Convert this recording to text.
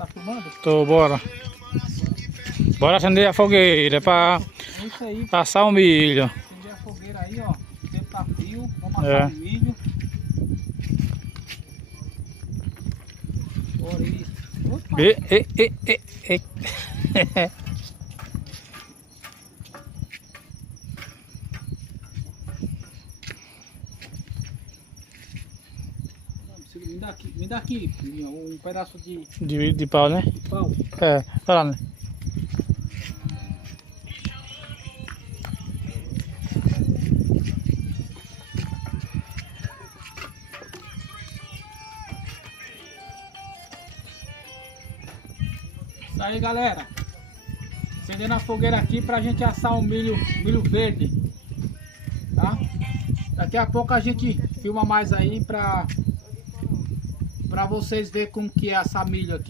Tá filmando? Tô, bora. Bora acender a fogueira pra É isso aí. passar o milho. Acender a fogueira aí, ó. O tempo tá frio. Vamos É. assar o milho. Bora aí. Opa. E. Me dá aqui, filhinho, um pedaço de De pau, né? pau. É, tá lá, né? Isso aí, galera. Acendendo a fogueira aqui pra gente assar o milho verde. Tá? Daqui a pouco a gente filma mais aí pra vocês verem como que é assar milho aqui.